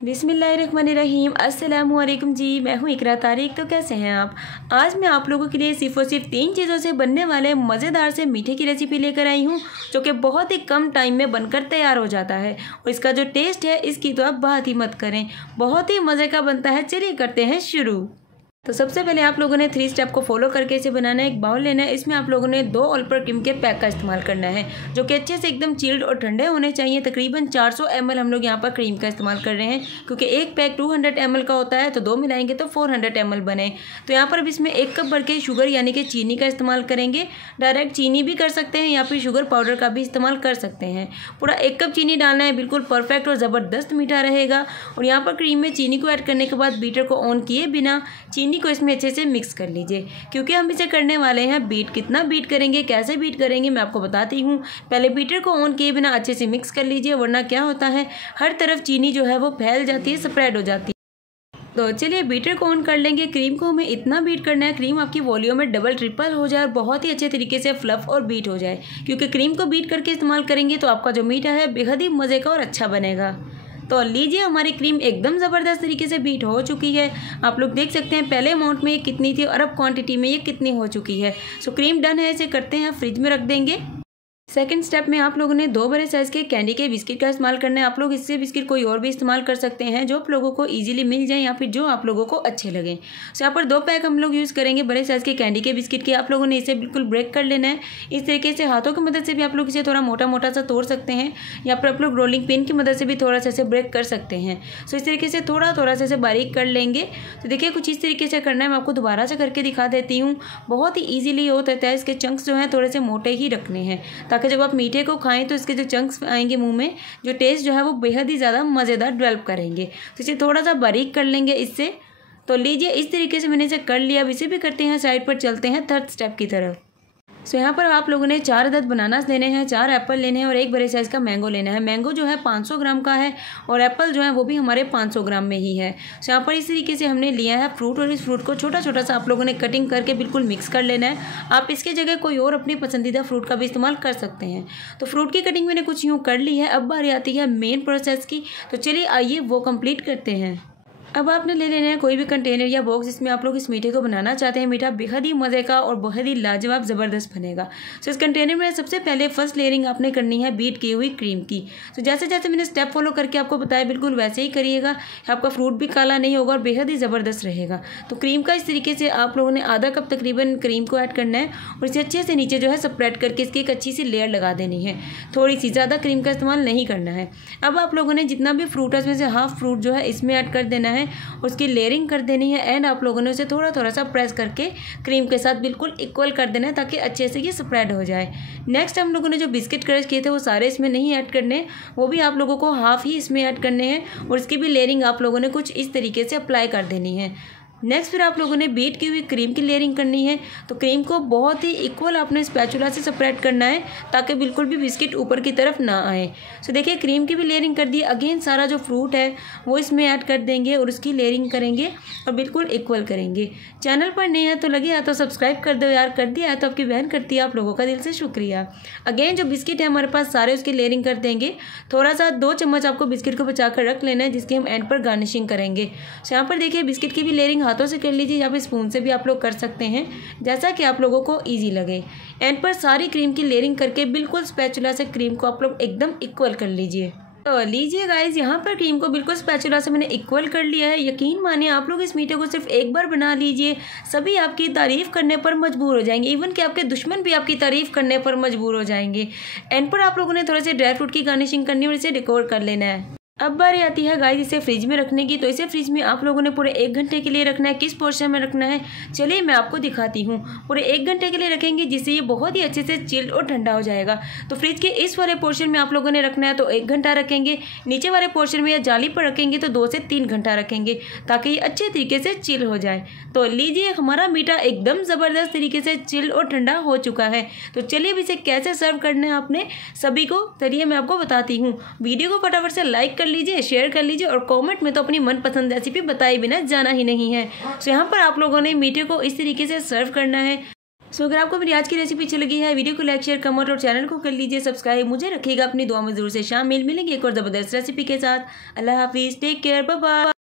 बिस्मिल्लाहिर्रहमानिर्रहीम। अस्सलामुअलैकुम जी, मैं हूँ इकरा तारिक। तो कैसे हैं आप? आज मैं आप लोगों के लिए सिर्फ और सिर्फ 3 चीज़ों से बनने वाले मज़ेदार से मीठे की रेसिपी लेकर आई हूँ, जो कि बहुत ही कम टाइम में बनकर तैयार हो जाता है। और इसका जो टेस्ट है, इसकी तो आप बात ही मत करें, बहुत ही मज़े का बनता है। चलिए करते हैं शुरू। तो सबसे पहले आप लोगों ने 3 स्टेप को फॉलो करके इसे बनाना है। एक बाउल लेना है, इसमें आप लोगों ने 2 ऑल पर क्रीम के पैक का इस्तेमाल करना है, जो कि अच्छे से एकदम चिल्ड और ठंडे होने चाहिए। तकरीबन 400 ml हम लोग यहाँ पर क्रीम का इस्तेमाल कर रहे हैं, क्योंकि एक पैक 200 ml का होता है, तो 2 मिलाएंगे तो 400 ml बने। तो यहाँ पर अब इसमें 1 कप भर के शुगर यानी कि चीनी का इस्तेमाल करेंगे। डायरेक्ट चीनी भी कर सकते हैं या फिर शुगर पाउडर का भी इस्तेमाल कर सकते हैं। पूरा 1 कप चीनी डालना है, बिल्कुल परफेक्ट और ज़बरदस्त मीठा रहेगा। और यहाँ पर क्रीम में चीनी को ऐड करने के बाद बीटर को ऑन किए बिना चीनी को इसमें अच्छे से मिक्स कर लीजिए, क्योंकि हम इसे करने वाले हैं बीट। कितना बीट करेंगे, कैसे बीट करेंगे, मैं आपको बताती हूँ। पहले बीटर को ऑन किए बिना अच्छे से मिक्स कर लीजिए, वरना क्या होता है, हर तरफ चीनी जो है वो फैल जाती है, स्प्रेड हो जाती है। तो चलिए बीटर को ऑन कर लेंगे। क्रीम को हमें इतना बीट करना है, क्रीम आपकी वॉल्यूम में डबल ट्रिपल हो जाए और बहुत ही अच्छे तरीके से फ्लफ और बीट हो जाए, क्योंकि क्रीम को बीट करके इस्तेमाल करेंगे तो आपका जो मीठा है बेहद ही मज़े का और अच्छा बनेगा। तो लीजिए, हमारी क्रीम एकदम ज़बरदस्त तरीके से बीट हो चुकी है। आप लोग देख सकते हैं पहले अमाउंट में ये कितनी थी और अब क्वांटिटी में ये कितनी हो चुकी है। सो क्रीम डन है, इसे करते हैं फ्रिज में रख देंगे। सेकंड स्टेप में आप लोगों ने 2 बड़े साइज़ के कैंडी के बिस्किट का इस्तेमाल करना है। आप लोग इससे बिस्किट कोई और भी इस्तेमाल कर सकते हैं, जो आप लोगों को इजीली मिल जाए या फिर जो आप लोगों को अच्छे लगें। तो यहाँ पर 2 पैक हम लोग यूज़ करेंगे बड़े साइज़ के कैंडी के बिस्किट के। आप लोगों ने इसे बिल्कुल ब्रेक कर लेना है। इस तरीके से हाथों की मदद से भी आप लोग इसे थोड़ा मोटा मोटा सा तोड़ सकते हैं, या फिर आप लोग रोलिंग पिन की मदद से भी थोड़ा सा इसे ब्रेक कर सकते हैं। सो इस तरीके से थोड़ा थोड़ा सा इसे बारीक कर लेंगे। तो देखिए, कुछ इस तरीके से करना है। मैं आपको दोबारा से करके दिखा देती हूँ। बहुत ही ईजिली होता है। इसके चंक्स जो हैं थोड़े से मोटे ही रखने हैं, ताकि जब आप मीठे को खाएं तो इसके जो चंक्स आएंगे मुंह में, जो टेस्ट जो है वो बेहद ही ज़्यादा मज़ेदार डेवलप करेंगे। तो इसे थोड़ा सा बारीक कर लेंगे इससे। तो लीजिए, इस तरीके से मैंने इसे कर लिया। अब इसे भी करते हैं साइड पर, चलते हैं थर्ड स्टेप की तरफ। सो यहाँ पर आप लोगों ने 4 अदद बनानास लेने हैं, 4 एप्पल लेने हैं और 1 बड़े साइज़ का मैंगो लेना है। मैंगो जो है 500 ग्राम का है और एप्पल जो है वो भी हमारे 500 ग्राम में ही है। सो यहाँ पर इस तरीके से हमने लिया है फ्रूट, और इस फ्रूट को छोटा छोटा सा आप लोगों ने कटिंग करके बिल्कुल मिक्स कर लेना है। आप इसके जगह कोई और अपनी पसंदीदा फ्रूट का भी इस्तेमाल कर सकते हैं। तो फ्रूट की कटिंग मैंने कुछ यूँ कर ली है। अब बारी आती है मेन प्रोसेस की। तो चलिए आइए वो कंप्लीट करते हैं। अब आपने ले लेना है कोई भी कंटेनर या बॉक्स, जिसमें आप लोग इस मीठे को बनाना चाहते हैं। मीठा बेहद ही मज़े का और बहुत ही लाजवाब ज़बरदस्त बनेगा। सो इस कंटेनर में सबसे पहले फर्स्ट लेयरिंग आपने करनी है बीट की हुई क्रीम की। तो जैसे जैसे मैंने स्टेप फॉलो करके आपको बताया, बिल्कुल वैसे ही करिएगा। आपका फ्रूट भी काला नहीं होगा और बेहद ही ज़बरदस्त रहेगा। तो क्रीम का इस तरीके से आप लोगों ने आधा कप तकरीबन क्रीम को ऐड करना है और इसे अच्छे से नीचे जो है स्प्रेड करके इसकी एक अच्छी सी लेयर लगा देनी है। थोड़ी सी ज़्यादा क्रीम का इस्तेमाल नहीं करना है। अब आप लोगों ने जितना भी फ्रूट है उसमें से हाफ फ्रूट जो है इसमें ऐड कर देना है, उसकी लेयरिंग कर देनी है। एंड आप लोगों ने उसे थोड़ा थोड़ा सा प्रेस करके क्रीम के साथ बिल्कुल इक्वल कर देना है, ताकि अच्छे से ये स्प्रेड हो जाए। नेक्स्ट हम लोगों ने जो बिस्किट क्रश किए थे वो सारे इसमें नहीं ऐड करने, वो भी आप लोगों को हाफ ही इसमें ऐड करने हैं और इसकी भी लेयरिंग आप लोगों ने कुछ इस तरीके से अप्लाई कर देनी है। नेक्स्ट फिर आप लोगों ने बीट की हुई क्रीम की लेयरिंग करनी है। तो क्रीम को बहुत ही इक्वल आपने स्पैचुला से स्प्रेड करना है, ताकि बिल्कुल भी बिस्किट ऊपर की तरफ ना आए। सो देखिए, क्रीम की भी लेयरिंग कर दी। अगेन सारा जो फ्रूट है वो इसमें ऐड कर देंगे और उसकी लेयरिंग करेंगे और बिल्कुल इक्वल करेंगे। चैनल पर नहीं है तो लगे या तो सब्सक्राइब कर दो यार, कर दिया है तो आपकी बहन करती है, आप लोगों का दिल से शुक्रिया। अगेन जो बिस्किट है हमारे पास सारे उसकी लेयरिंग कर देंगे। थोड़ा सा 2 चम्मच आपको बिस्किट को बचा कर रख लेना है, जिसकी हम एंड पर गार्निशिंग करेंगे। सो यहाँ पर देखिए, बिस्किट की भी लेयरिंग हाथों से कर लीजिए या फिर स्पून से भी आप लोग कर सकते हैं, जैसा कि आप लोगों को इजी लगे। एंड पर सारी क्रीम की लेयरिंग करके बिल्कुल स्पैचुला से क्रीम को आप लोग एकदम इक्वल कर लीजिए। तो लीजिए गाइस, यहाँ पर क्रीम को बिल्कुल स्पैचुला से मैंने इक्वल कर लिया है। यकीन मानिए, आप लोग इस मीठे को सिर्फ एक बार बना लीजिए, सभी आपकी तारीफ़ करने पर मजबूर हो जाएंगे। इवन कि आपके दुश्मन भी आपकी तारीफ़ करने पर मजबूर हो जाएंगे। एंड पर आप लोगों ने थोड़े से ड्राई फ्रूट की गार्निशिंग करनी है और इसे डेकोर कर लेना है। अब बारी आती है गाइस इसे फ्रिज में रखने की। तो इसे फ्रिज में आप लोगों ने पूरे 1 घंटे के लिए रखना है। किस पोर्शन में रखना है, चलिए मैं आपको दिखाती हूँ। पूरे 1 घंटे के लिए रखेंगे, जिससे ये बहुत ही अच्छे से चिल्ड और ठंडा हो जाएगा। तो फ्रिज के इस वाले पोर्शन में आप लोगों ने रखना है तो 1 घंटा रखेंगे। नीचे वाले पोर्शन में या जाली पर रखेंगे तो 2 से 3 घंटा रखेंगे, ताकि ये अच्छे तरीके से चिल हो जाए। तो लीजिए, हमारा मीठा एकदम ज़बरदस्त तरीके से चिल और ठंडा हो चुका है। तो चलिए अब इसे कैसे सर्व करना है आपने सभी को, चलिए मैं आपको बताती हूँ। वीडियो को फटाफट से लाइक कर लीजिए, शेयर कर लीजिए और कमेंट में तो अपनी मनपसंद रेसिपी बताए बिना जाना ही नहीं है। तो यहाँ पर आप लोगों ने मीठे को इस तरीके से सर्व करना है। सो अगर आपको मेरी आज की रेसिपी अच्छी लगी है, वीडियो को लाइक शेयर कमेंट और चैनल को कर लीजिए सब्सक्राइब। मुझे रखिएगा अपनी दुआ में जरूर से। शामिल मिलेंगे एक और ज़बरदस्त रेसिपी के साथ। अल्लाह हाफिज़, टेक केयर, बाय बाय।